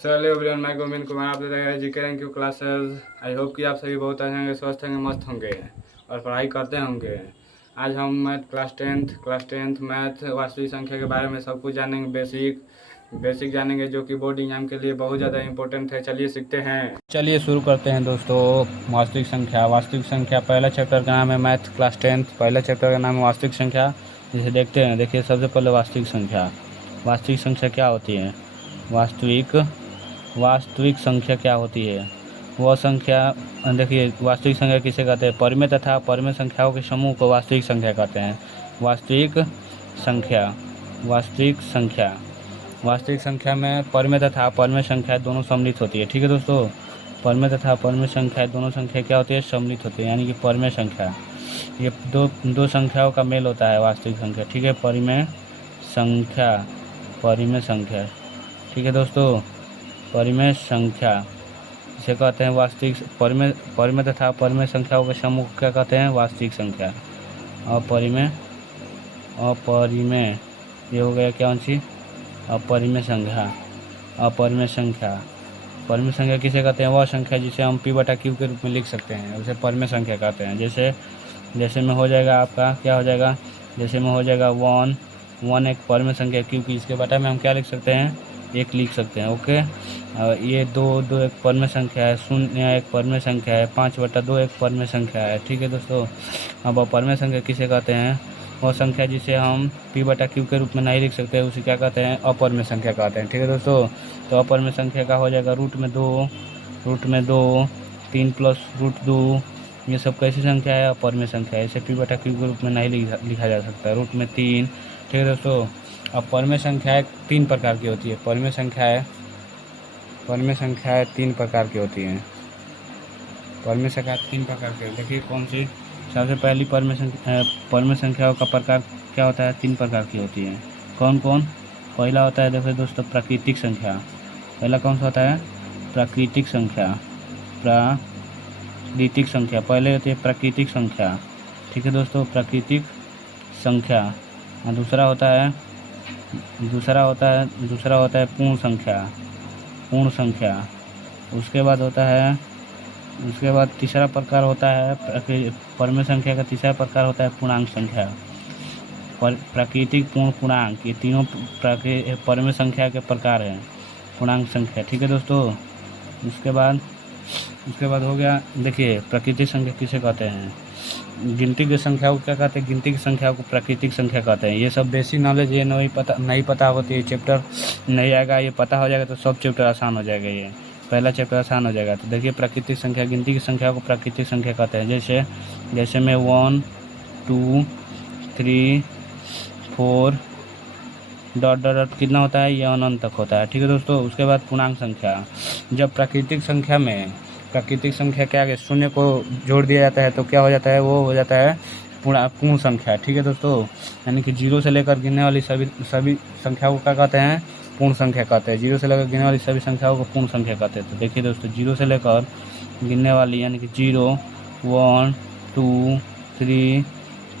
Hello everyone, मैं गोविंद कुमार। आप देख रहे हैं GK rank classes. I hope कि आप सभी बहुत अच्छे होंगे, स्वस्थ होंगे, मस्त होंगे और पढ़ाई करते होंगे। आज हम मैथ क्लास टेंथ मैथ वास्तविक संख्या के बारे में सब कुछ जानेंगे। बेसिक जानेंगे, जो कि बोर्ड एग्जाम के लिए बहुत ज़्यादा इंपॉर्टेंट है। चलिए सीखते हैं। चलिए शुरू करते हैं दोस्तों। वास्तविक संख्या पहला चैप्टर का नाम है मैथ क्लास टेंथ। पहला चैप्टर का नाम है वास्तविक संख्या। जिसे देखते हैं। देखिए, सबसे पहले वास्तविक संख्या क्या होती है। वास्तविक संख्या क्या होती है। वह संख्या, देखिए, वास्तविक संख्या किसे कहते हैं। परिमेय तथा अपरिमेय संख्याओं के समूह को वास्तविक संख्या कहते हैं। वास्तविक संख्या में परिमेय तथा अपरिमेय संख्याएं दोनों सम्मिलित होती है। ठीक है दोस्तों, परिमेय तथा अपरिमेय संख्याएं दोनों संख्या क्या होती है, सम्मिलित होती है, यानी कि परिमेय संख्या। ये दो संख्याओं का मेल होता है वास्तविक संख्या। ठीक है, परिमेय संख्या। ठीक है दोस्तों, परिमेय संख्या इसे कहते हैं वास्तविक। परिमेय तथा अपरिमेय संख्याओं के समूह क्या कहते हैं, वास्तविक संख्या। अपरिमेय ये हो गया क्या सी, अपरिमेय संख्या किसे कहते हैं, वह संख्या जिसे हम P/Q के रूप में लिख सकते हैं, उसे परिमेय संख्या कहते हैं। जैसे में हो जाएगा आपका, क्या हो जाएगा, जैसे में हो जाएगा 1 एक परिमेय संख्या, क्योंकि इसके बटा में हम क्या लिख सकते हैं, 1 लिख सकते हैं। ओके, ये 2 एक परिमेय संख्या है, 0 एक परिमेय संख्या है, 5/2 एक परिमेय संख्या है। ठीक है दोस्तों, अब अपरिमेय संख्या किसे कहते हैं, वह संख्या जिसे हम P/Q के रूप में नहीं लिख सकते, उसे क्या कहते हैं, अपरिमेय संख्या कहते हैं। ठीक है दोस्तों, तो अपरिमेय संख्या का हो जाएगा रूट में 2, 3 + √2। ये सब कैसी संख्या है, अपरिमेय संख्या है। इसे P/Q के रूप में नहीं लिखा जा सकता। रूट में 3। ठीक है दोस्तों, अब परिमेय संख्याएं 3 प्रकार की होती है। परिमेय संख्याएं 3 प्रकार की होती हैं। परिमेय संख्या 3 प्रकार की। देखिए कौन सी। सबसे पहली परिमेय संख्याओं का प्रकार क्या होता है, 3 प्रकार की होती है। कौन कौन। पहला होता है, देखो दोस्तों, प्राकृतिक संख्या। पहला कौन सा होता है, प्राकृतिक संख्या। पहले होती है प्राकृतिक संख्या। ठीक है दोस्तों, प्राकृतिक संख्या। और दूसरा होता है पूर्ण संख्या। उसके बाद तीसरा प्रकार होता है परिमेय संख्या का। तीसरा प्रकार होता है पूर्णांक संख्या। प्राकृतिक, पूर्ण, पूर्णांक, ये तीनों परिमेय संख्या के प्रकार हैं, पूर्णांक संख्या। ठीक है दोस्तों, उसके बाद हो गया, देखिए, प्राकृतिक संख्या किसे कहते हैं, गिनती की संख्या को क्या कहते हैं, गिनती की संख्या को प्राकृतिक संख्या कहते हैं। ये सब बेसिक नॉलेज ये नहीं पता होती है, चैप्टर नहीं आएगा, ये पता हो जाएगा तो सब चैप्टर आसान हो जाएगा। ये पहला चैप्टर आसान हो जाएगा। तो देखिए, प्राकृतिक संख्या, गिनती की संख्या को प्राकृतिक संख्या कहते हैं। जैसे में 1 2 3 4 ... कितना होता है, ये अनंत तक होता है। ठीक है दोस्तों, उसके बाद पूर्णांक संख्या। जब प्राकृतिक संख्या क्या है, 0 को जोड़ दिया जाता है तो क्या हो जाता है, वो हो जाता है पूर्ण संख्या। ठीक है दोस्तों, यानी कि 0 से लेकर गिनने वाली सभी संख्याओं को क्या कहते हैं, पूर्ण संख्या कहते हैं। 0 से लेकर गिनने वाली सभी संख्याओं को पूर्ण संख्या कहते हैं। तो देखिए दोस्तों, 0 से लेकर गिनने वाली, यानी कि 0 1 2 3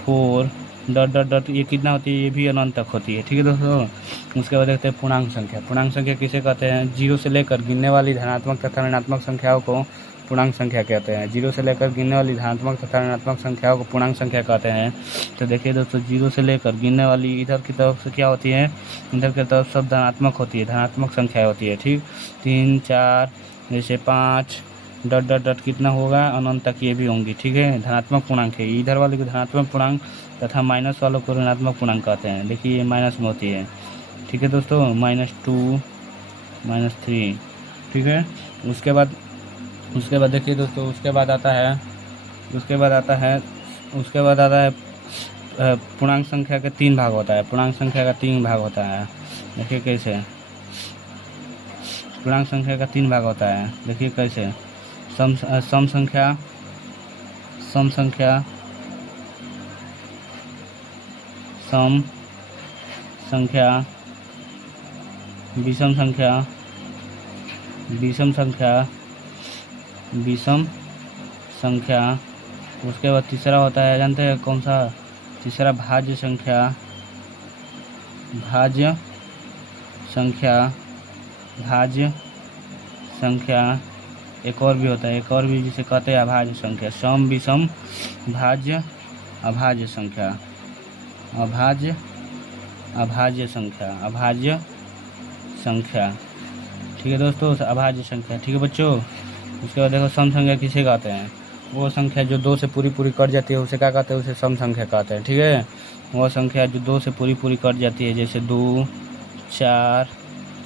4 ... ये कितना होती है, ये भी अनंत तक होती है। ठीक है दोस्तों, उसके बाद देखते हैं पूर्णांक संख्या किसे कहते हैं, 0 से लेकर गिनने वाली धनात्मक तथा ऋणात्मक संख्याओं को पूर्णांक संख्या कहते हैं। 0 से लेकर गिनने वाली धनात्मक तथा ऋणात्मक संख्याओं को पूर्णांक संख्या कहते हैं। तो देखिए दोस्तों, 0 से लेकर गिनने वाली इधर की तरफ से क्या होती है, इधर की तरफ सब धनात्मक होती है, धनात्मक संख्या होती है। ठीक, 3 4 जैसे 5 ... कितना होगा, अनंत तक ये भी होंगी। ठीक है, धनात्मक पूर्णांक है। इधर वाले को धनात्मक पूर्णांक तथा माइनस वालों को ऋणात्मक पूर्णांक कहते हैं। देखिए, ये माइनस में होती है। ठीक है दोस्तों, -2 -3। ठीक है, उसके बाद देखिए दोस्तों, उसके बाद आता है पूर्णांक संख्या के 3 भाग होता है। पूर्णांक संख्या का 3 भाग होता है। देखिए कैसे, पूर्णांक संख्या का 3 भाग होता है। देखिए कैसे, सम संख्या, विषम संख्या। उसके बाद तीसरा होता है, जानते हैं कौन सा, तीसरा भाज्य संख्या। संख्या एक और भी होता है, एक और भी जिसे कहते हैं अभाज्य संख्या, सम विषम भाज्य अभाज्य संख्या, अभाज्य संख्या। ठीक है दोस्तों, अभाज्य संख्या। ठीक है बच्चों, उसके बाद देखो सम संख्या किसे कहते हैं? वो संख्या जो 2 से पूरी कट जाती है उसे क्या कहते हैं? उसे सम संख्या कहते हैं। ठीक है, वो संख्या जो 2 से पूरी कट जाती है, जैसे 2, 4,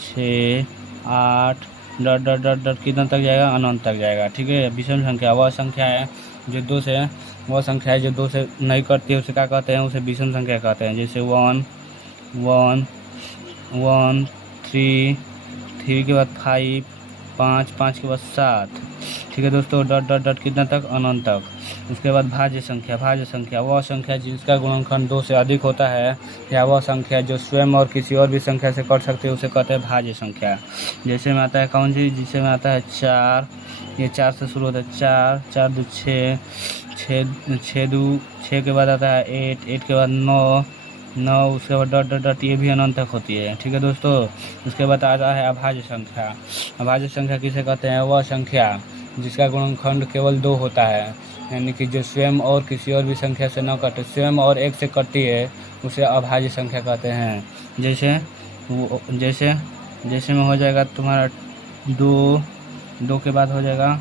6, 8 डट डट डट डट कितना तक जाएगा? अनंत तक जाएगा। ठीक है, विषम संख्या वह संख्या है जो 2 से नहीं कटती है, उसे क्या कहते हैं? उसे विषम संख्या कहते हैं। जैसे 1, 1, 1, 3, 3 के बाद 5, 5, 5 के बाद 7। ठीक है दोस्तों, डट डट डट कितना तक? अनंत तक। उसके बाद भाज्य संख्या वह संख्या जिसका गुणनखंड 2 से अधिक होता है, या वह संख्या जो स्वयं और किसी और भी संख्या से कट सकती है, उसे कहते हैं भाज्य संख्या। जैसे में आता है कौन सी? जिसे में आता है 4, ये 4 से शुरू होता है, 4, 4 2 6, 6 के बाद आता है 8, 8 के बाद 9, 9, उसके बाद डट डट डट, ये भी अनंत तक होती है। ठीक है दोस्तों, उसके बाद आता है अभाज्य संख्या। अभाज्य संख्या किसे कहते हैं? वह संख्या जिसका गुणनखंड केवल 2 होता है, यानी कि जो स्वयं और किसी और भी संख्या से न कटे, स्वयं और 1 से कटती है, उसे अभाज्य संख्या कहते हैं। जैसे में हो जाएगा तुम्हारा 2, 2 के बाद हो जाएगा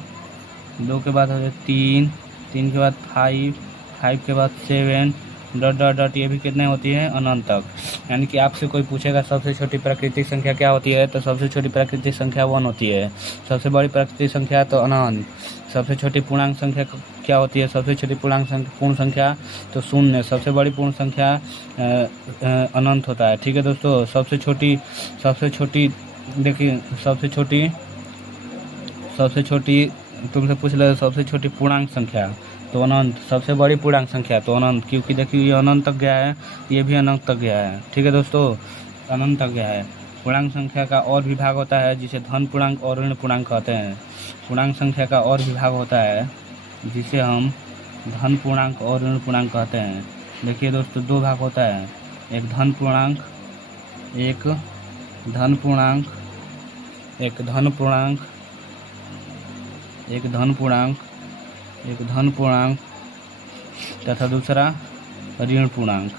3, 3 के बाद 5, 5 के बाद 7 डॉट डॉट डॉट, ये भी कितने होती है? अनंत तक। यानी कि आपसे कोई पूछेगा सबसे छोटी प्राकृतिक संख्या क्या होती है, तो सबसे छोटी प्राकृतिक संख्या 1 होती है। सबसे बड़ी प्राकृतिक संख्या तो अनंत। सबसे छोटी पूर्णांक संख्या क्या होती है? सबसे छोटी पूर्ण संख्या तो 0। सबसे बड़ी पूर्ण संख्या अनंत होता है। ठीक है दोस्तों, सबसे छोटी देखिए, सबसे छोटी तुमसे पूछ ले, सबसे छोटी पूर्णांक संख्या तो अनंत, सबसे बड़ी पूर्णांक संख्या तो अनंत, क्योंकि देखिए ये अनंत तक गया है, ये भी अनंत तक गया है। ठीक है दोस्तों, अनंत तक गया है। पूर्णांक संख्या का और भी भाग होता है जिसे धन पूर्णांक और ऋण पूर्णांक कहते हैं। पूर्णांक संख्या का और भी भाग होता है जिसे हम धन पूर्णांक और ऋण पूर्णांक कहते हैं। देखिए दोस्तों, 2 भाग होता है, एक धन पूर्णांक, एक धन पूर्णांक तथा दूसरा ऋण पूर्णांक,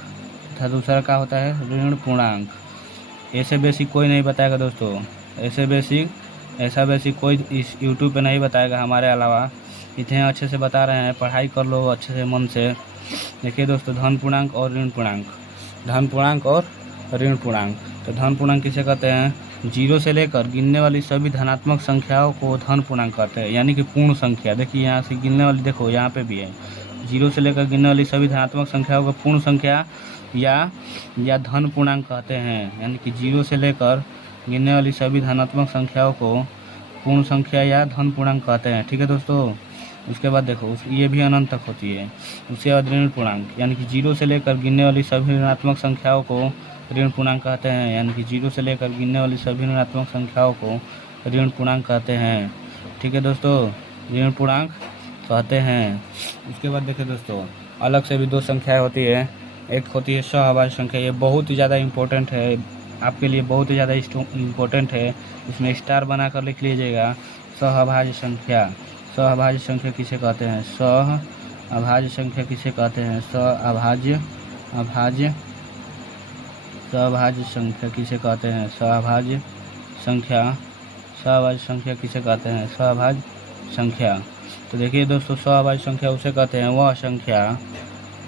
तथा दूसरा क्या होता है? ऋण पूर्णांक। ऐसे बेसिक कोई नहीं बताएगा दोस्तों, ऐसा बेसिक कोई इस यूट्यूब पे नहीं बताएगा हमारे अलावा। इतने अच्छे से बता रहे हैं, पढ़ाई कर लो अच्छे से मन से। देखिए दोस्तों, धन पूर्णांक और ऋण पूर्णांक, तो धन पूर्णांक किसे कहते हैं? 0 से लेकर गिनने वाली सभी धनात्मक संख्याओं को धन पूर्णांक कहते हैं, यानी कि पूर्ण संख्या। देखिए यहाँ से गिनने वाली, देखो यहाँ पे भी है, 0 से लेकर गिनने वाली सभी धनात्मक संख्याओं को पूर्ण संख्या या धन पूर्णांक कहते हैं, यानी कि 0 से लेकर गिनने वाली सभी धनात्मक संख्याओं को पूर्ण संख्या या धन पूर्णांक कहते हैं। ठीक है दोस्तों, उसके बाद देखो ये भी अनंत तक होती है। उसके बाद ऋण पूर्णांक, यानी कि 0 से लेकर गिनने वाली सभी ऋणात्मक संख्याओं को ऋण पूर्णांक कहते हैं, यानी कि 0 से लेकर गिनने वाली सभी ऋणात्मक संख्याओं को ऋण पूर्णांक कहते हैं। ठीक है दोस्तों, ऋण पूर्णांक कहते हैं। उसके बाद देखिए दोस्तों, अलग से भी 2 संख्याएं होती है। एक होती है सहअभाज्य संख्या, ये बहुत ही ज़्यादा इम्पोर्टेंट है आपके लिए, बहुत ही ज़्यादा इम्पोर्टेंट है, इसमें स्टार बनाकर लिख लीजिएगा। सहअभाज्य संख्या किसे कहते हैं? सहअभाज्य संख्या किसे कहते हैं? सहअभाज्य संख्या किसे कहते हैं? सहअभाज्य संख्या किसे कहते हैं? सहअभाज्य संख्या। तो देखिए दोस्तों, सहअभाज्य संख्या उसे कहते हैं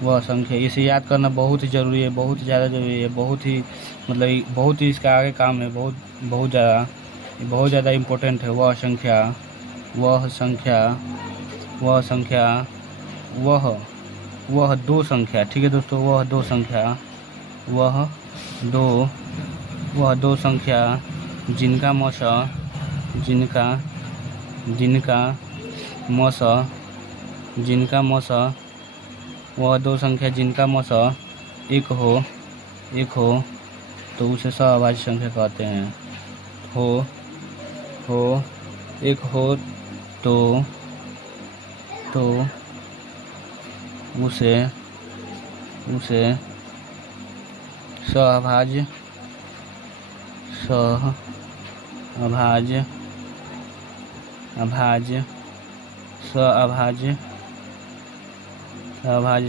वह संख्या, इसे याद करना बहुत ही ज़रूरी है, बहुत ज़्यादा ज़रूरी है, बहुत ही इसका आगे काम है, बहुत ज़्यादा इम्पोर्टेंट है। वह दो संख्या। ठीक है दोस्तों, वह दो संख्या जिनका मौसा एक हो तो उसे सहअभाज्य संख्या कहते हैं। एक हो तो उसे सहअभाज्य अभाज्य सअभाज्य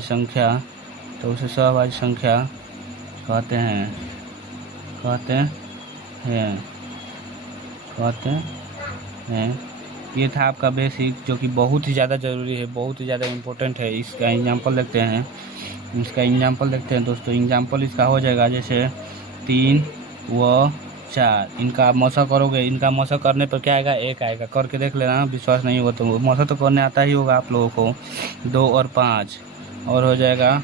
संख्या, तो उसे सअभाज्य संख्या कहते हैं। ये था आपका बेसिक, जो कि बहुत ही ज़्यादा ज़रूरी है, बहुत ही ज़्यादा इम्पोर्टेंट है। इसका एग्जाम्पल देखते हैं दोस्तों। एग्जाम्पल इसका हो जाएगा जैसे 3 व 4, इनका आप मौसा करोगे, इनका मौसा करने पर क्या आएगा, 1 आएगा। करके देख लेना, विश्वास नहीं होगा तो मौसा तो करने आता ही होगा आप लोगों को। 2 और 5 और हो जाएगा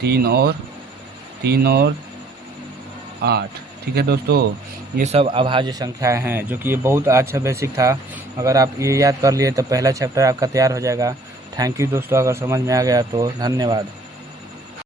3 और 8। ठीक है दोस्तों, ये सब अभाज्य संख्याएं हैं, जो कि ये बहुत अच्छा बेसिक था। अगर आप ये याद कर लिए तो पहला चैप्टर आपका तैयार हो जाएगा। थैंक यू दोस्तों, अगर समझ में आ गया तो धन्यवाद।